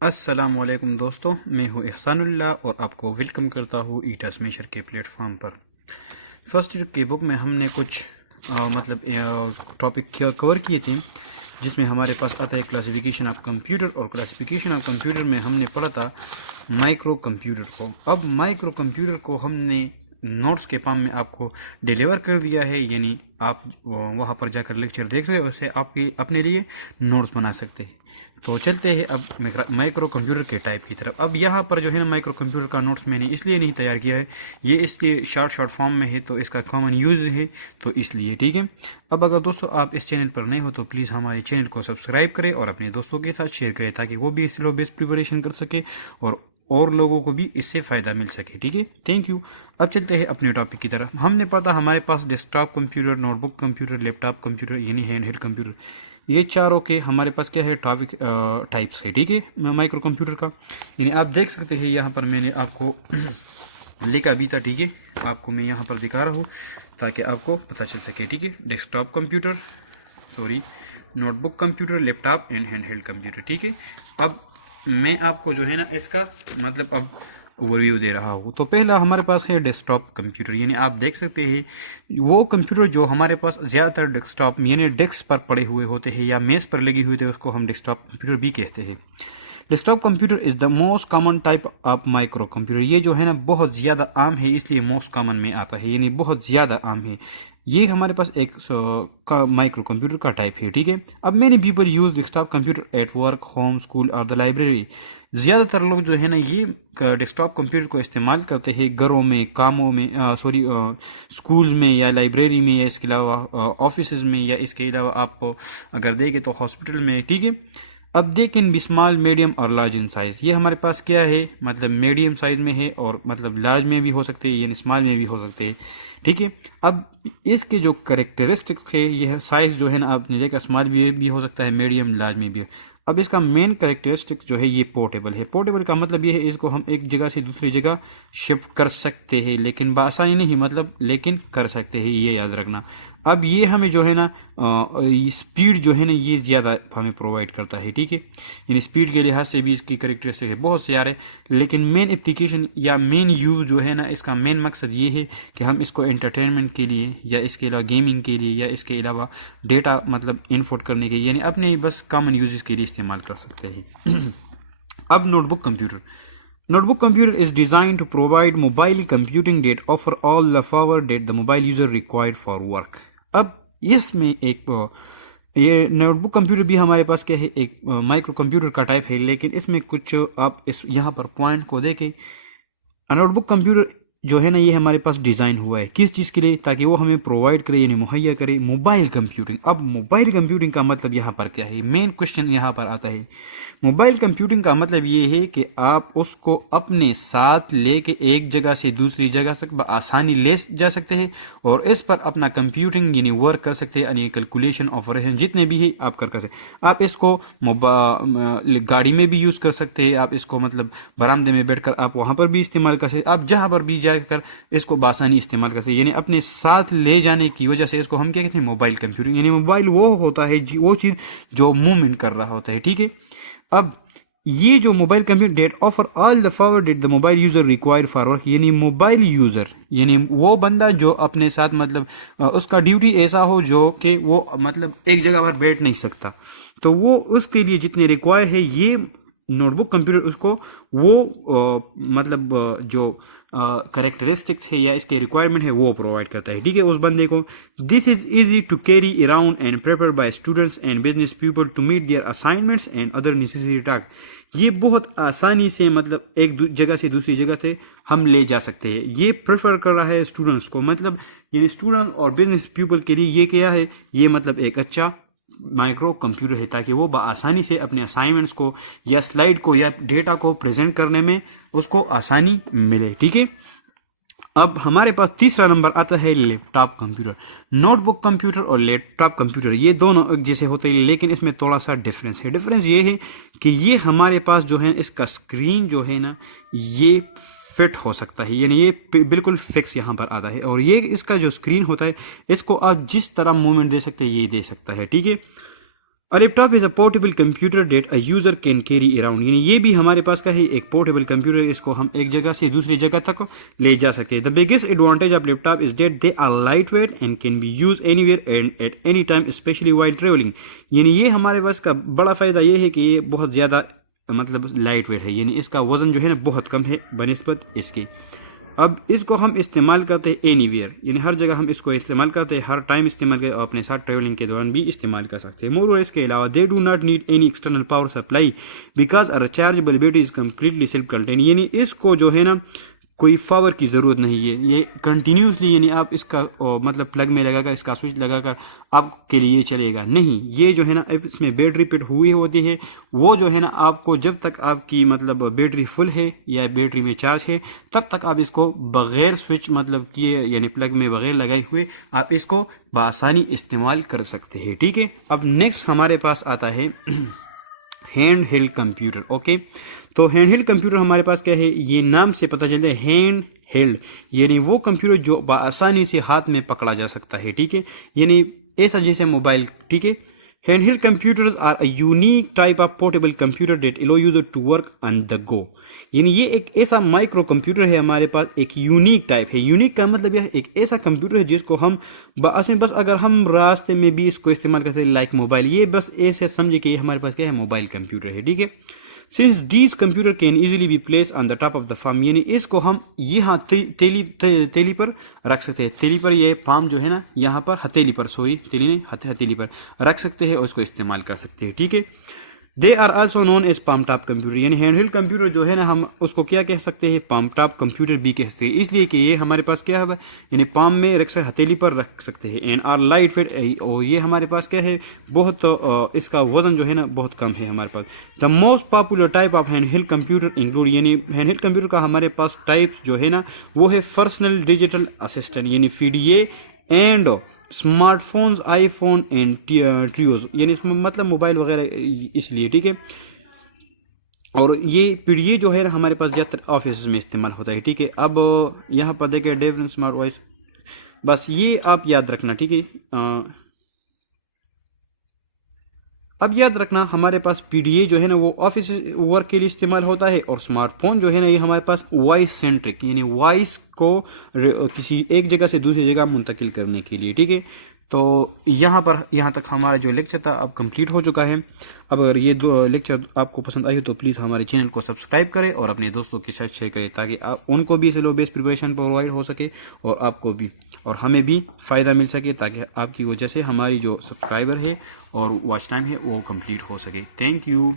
अस्सलामुअलैकुम दोस्तों, मैं हूं एहसानुल्लाह और आपको वेलकम करता हूं ईटस मेशर के प्लेटफॉर्म पर। फर्स्ट ईयर की बुक में हमने कुछ टॉपिक कवर किए थे, जिसमें हमारे पास आता है क्लासिफिकेशन ऑफ कंप्यूटर। और क्लासिफिकेशन ऑफ कंप्यूटर में हमने पढ़ा था माइक्रो कंप्यूटर को। अब माइक्रो कंप्यूटर को हमने नोट्स के फॉर्म में आपको डिलीवर कर दिया है, यानी आप वहाँ पर जाकर लेक्चर देख सकते हो, उससे आप अपने लिए नोट्स बना सकते हैं। तो चलते हैं अब माइक्रो कंप्यूटर के टाइप की तरफ। अब यहाँ पर जो है ना, माइक्रो कंप्यूटर का नोट्स मैंने इसलिए नहीं तैयार किया है, ये इसके शॉर्ट फॉर्म में है, तो इसका कॉमन यूज है, तो इसलिए ठीक है। अब अगर दोस्तों आप इस चैनल पर नए हो तो प्लीज़ हमारे चैनल को सब्सक्राइब करें और अपने दोस्तों के साथ शेयर करें, ताकि वो भी स्लो बेस्ड प्रिपरेशन कर सके और लोगों को भी इससे फ़ायदा मिल सके। ठीक है, थैंक यू। अब चलते हैं अपने टॉपिक की तरफ। हमने पता हमारे पास desktop computer, notebook computer, laptop computer यानी हैंड हेल्ड कंप्यूटर, ये चारों के हमारे पास क्या है टॉपिक टाइप्स है। ठीक है, माइक्रो कंप्यूटर का यानी आप देख सकते हैं यहाँ पर मैंने आपको लिखा भी था। ठीक है, आपको मैं यहाँ पर दिखा रहा हूँ ताकि आपको पता चल सके। ठीक है, desktop computer, sorry, notebook computer, laptop and hand held computer. ठीक है, अब मैं आपको जो है ना इसका मतलब अब ओवरव्यू दे रहा हूँ। तो पहला हमारे पास है डेस्कटॉप कंप्यूटर, यानी आप देख सकते हैं वो कंप्यूटर जो हमारे पास ज़्यादातर डेस्कटॉप यानी डेस्क पर पड़े हुए होते हैं या मेज पर लगे हुए थे, उसको हम डेस्कटॉप कंप्यूटर भी कहते हैं। Desktop computer is the most common type of micro computer. ये जो है ना बहुत ज़्यादा आम है, इसलिए मोस्ट कॉमन में आता है, यानी बहुत ज़्यादा आम है। ये हमारे पास एक माइक्रो कंप्यूटर का टाइप है। ठीक है, अब many people use desktop computer at work, home, school और द लाइब्रेरी। ज़्यादातर लोग जो है ना ये डेस्कटॉप कंप्यूटर को इस्तेमाल करते हैं घरों में, कामों में, स्कूल्स में या लाइब्रेरी में, या इसके अलावा ऑफिस में, या इसके अलावा आप अगर देखें तो हॉस्पिटल में। ठीक है, अब they can be small, medium और लार्ज इन साइज। ये हमारे पास क्या है, मतलब मीडियम साइज में है और मतलब लार्ज में भी हो सकते हैं, यानी स्मॉल में भी हो सकते हैं। ठीक है, अब इसके जो करेक्टरिस्टिक्स है, यह साइज जो है ना आपने देखा स्मॉल भी हो सकता है, मीडियम लार्ज में भी। अब इसका मेन करेक्टरिस्टिक जो है ये पोर्टेबल है। पोर्टेबल का मतलब ये है इसको हम एक जगह से दूसरी जगह शिफ्ट कर सकते हैं, लेकिन बआसानी नहीं, मतलब लेकिन कर सकते हैं, ये याद रखना। अब ये हमें जो है ना स्पीड जो है ना ये ज़्यादा हमें प्रोवाइड करता है। ठीक है, यानी स्पीड के लिहाज से भी इसकी करेक्टरिस्टिक है बहुत सारे, लेकिन मेन एप्लीकेशन या मेन यूज जो है ना, इसका मेन मकसद ये है कि हम इसको एंटरटेनमेंट के लिए या इसके अलावा गेमिंग के लिए या इसके अलावा डेटा मतलब इनपुट करने के लिए, यानी अपने बस कॉमन यूजेस के लिए इस्तेमाल कर सकते हैं। अब notebook computer. Notebook computer is designed to provide mobile computing that offer all the power that the mobile user required for work. अब इसमें एक ये नोटबुक कंप्यूटर भी हमारे पास क्या है, एक माइक्रो कंप्यूटर का टाइप है, लेकिन इसमें कुछ आप इस यहाँ पर पॉइंट को देखें। नोटबुक कंप्यूटर जो है ना ये हमारे पास डिज़ाइन हुआ है किस चीज़ के लिए, ताकि वो हमें प्रोवाइड करे यानी मुहैया करे मोबाइल कंप्यूटिंग। अब मोबाइल कंप्यूटिंग का मतलब यहाँ पर क्या है, मेन क्वेश्चन यहाँ पर आता है। मोबाइल कंप्यूटिंग का मतलब ये है कि आप उसको अपने साथ लेके एक जगह से दूसरी जगह तक आसानी ले जा सकते हैं और इस पर अपना कंप्यूटिंग यानी वर्क कर सकते हैं, यानी कैलकुलेशन ऑपरेशन जितने भी है आप कर सकते हैं। आप इसको गाड़ी में भी यूज़ कर सकते हैं, आप इसको मतलब बरामदे में बैठकर आप वहाँ पर भी इस्तेमाल कर सकते हैं, आप जहाँ पर भी जाकर इसको बासानी इस्तेमाल कर सकते हैं, यानी अपने साथ ले जाने की वजह से इसको हम क्या कहते हैं, मोबाइल कंप्यूटिंग। यानी मोबाइल वो होता है वो चीज़ जो मूवमेंट कर रहा होता है। ठीक है, अब ये जो mobile computer that offer all the power that the mobile user require for work, यानी मोबाइल यूजर यानी वो बंदा जो अपने साथ मतलब उसका ड्यूटी ऐसा हो जो कि वो मतलब एक जगह पर बैठ नहीं सकता, तो वो उसके लिए जितने रिक्वायर है ये नोटबुक कंप्यूटर उसको वो मतलब जो करेक्टरिस्टिक्स है या इसके रिक्वायरमेंट है वो प्रोवाइड करता है। ठीक है, उस बंदे को। This is easy to carry around and prepare by students and business people to meet their assignments and other necessary task. ये बहुत आसानी से मतलब एक जगह से दूसरी जगह से हम ले जा सकते हैं। ये प्रेफर कर रहा है स्टूडेंट्स को, मतलब ये स्टूडेंट और बिजनेस पीपल के लिए ये क्या है, ये मतलब एक अच्छा माइक्रो कंप्यूटर है, ताकि वो आसानी से अपने असाइनमेंट्स को या स्लाइड को या डेटा को प्रेजेंट करने में उसको आसानी मिले। ठीक है, अब हमारे पास तीसरा नंबर आता है लैपटॉप कंप्यूटर। नोटबुक कंप्यूटर और लैपटॉप कंप्यूटर ये दोनों एक जैसे होते हैं, लेकिन इसमें थोड़ा सा डिफरेंस है। डिफरेंस ये है कि ये हमारे पास जो है इसका स्क्रीन जो है ना ये फिट हो सकता है, यानी ये बिल्कुल फिक्स यहाँ पर आता है, और ये इसका जो स्क्रीन होता है इसको आप जिस तरह मूवमेंट दे सकते हैं ये दे सकता है। ठीक है, A laptop is a portable computer that a user can carry around, यानी ये भी हमारे पास का है एक पोर्टेबल कंप्यूटर, इसको हम एक जगह से दूसरी जगह तक ले जा सकते हैं। The biggest advantage of laptop is that they are lightweight and can be used anywhere and at any time, especially while traveling। यानी ये हमारे पास का बड़ा फायदा ये है कि ये बहुत ज़्यादा मतलब लाइट वेट है, यानी इसका वजन जो है ना बहुत कम है बनिस्बत इसके। अब इसको हम इस्तेमाल करते हैं एनीवेयर, यानी हर जगह हम इसको इस्तेमाल करते हैं, हर टाइम इस्तेमाल करते, अपने साथ ट्रेवलिंग के दौरान भी इस्तेमाल कर सकते हैं। मोर इसके अलावा they do not need any external power supply because a rechargeable battery is completely self contain, यानी इसको जो है ना कोई पावर की ज़रूरत नहीं है, ये कंटिन्यूसली यानी आप इसका मतलब प्लग में लगाकर इसका स्विच लगाकर आपके लिए चलेगा नहीं। ये जो है ना इसमें बैटरी फिट हुई होती है, वो जो है ना आपको जब तक आपकी मतलब बैटरी फुल है या बैटरी में चार्ज है तब तक आप इसको बगैर स्विच मतलब किए यानी प्लग में बगैर लगाए हुए आप इसको बआसानी इस्तेमाल कर सकते हैं। ठीक है, अब नेक्स्ट हमारे पास आता है हैंड हेल्ड कंप्यूटर। ओके, तो हैंड हेल्ड कंप्यूटर हमारे पास क्या है, ये नाम से पता चलता है हैंड हेल्ड, यानी वो कंप्यूटर जो आसानी से हाथ में पकड़ा जा सकता है। ठीक है, यानी ऐसा जैसे मोबाइल। ठीक है, hand held computers are a unique type of portable computer that allow user to work on the go, यानी ये एक ऐसा माइक्रो कंप्यूटर है हमारे पास, एक यूनिक टाइप है। यूनिक का मतलब यह एक ऐसा कंप्यूटर है जिसको हम बस अगर हम रास्ते में भी इसको इस्तेमाल करते हैं लाइक मोबाइल, ये बस ऐसे समझे कि ये हमारे पास क्या है, मोबाइल कंप्यूटर है। ठीक है, since these computer can easily be place on the top of the palm, यानी इसको हम यहाँ तेली पर रख सकते हैं। तेली पर, ये फार्म जो है ना यहाँ पर हथेली पर, सॉरी तेली नहीं हथेली पर रख सकते हैं और इसको इस्तेमाल कर सकते हैं। ठीक है, they are also known as palm top computer, यानी हैंडहेल्ड कंप्यूटर जो है ना हम उसको क्या कह सकते हैं, पाम टॉप कंप्यूटर भी कह सकते हैं, इसलिए कि ये हमारे पास क्या है यानी पाम में रख सकते, हथेली पर रख सकते हैं। एंड आर लाइट वेट, और ये हमारे पास क्या है बहुत इसका वजन जो है ना बहुत कम है हमारे पास। The most popular type of handheld computer include, यानी हैंडहेल्ड कंप्यूटर का हमारे पास टाइप्स जो है ना वो है पर्सनल डिजिटल असिस्टेंट यानी PDA and smartphones, iPhone and Treos, यानी इसमें मतलब मोबाइल वगैरह इसलिए। ठीक है, और ये पीडीए जो है हमारे पास ज़्यादातर ऑफिस में इस्तेमाल होता है। ठीक है, अब यहाँ पर देखिए डेव स्मार्ट वॉइस, बस ये आप याद रखना। ठीक है, अब याद रखना हमारे पास पीडीए जो है ना वो ऑफिस वर्क के लिए इस्तेमाल होता है, और स्मार्टफोन जो है ना ये हमारे पास वॉइस सेंट्रिक यानी वॉइस को किसी एक जगह से दूसरी जगह मुंतकिल करने के लिए। ठीक है, तो यहाँ तक हमारा जो लेक्चर था अब कंप्लीट हो चुका है। अब अगर ये दो लेक्चर आपको पसंद आई तो प्लीज़ हमारे चैनल को सब्सक्राइब करें और अपने दोस्तों के साथ शेयर करें ताकि आप उनको भी स्लो बेस प्रिपरेशन प्रोवाइड हो सके और आपको भी और हमें भी फ़ायदा मिल सके, ताकि आपकी वजह से हमारी जो सब्सक्राइबर है और वॉच टाइम है वो कंप्लीट हो सके। Thank you.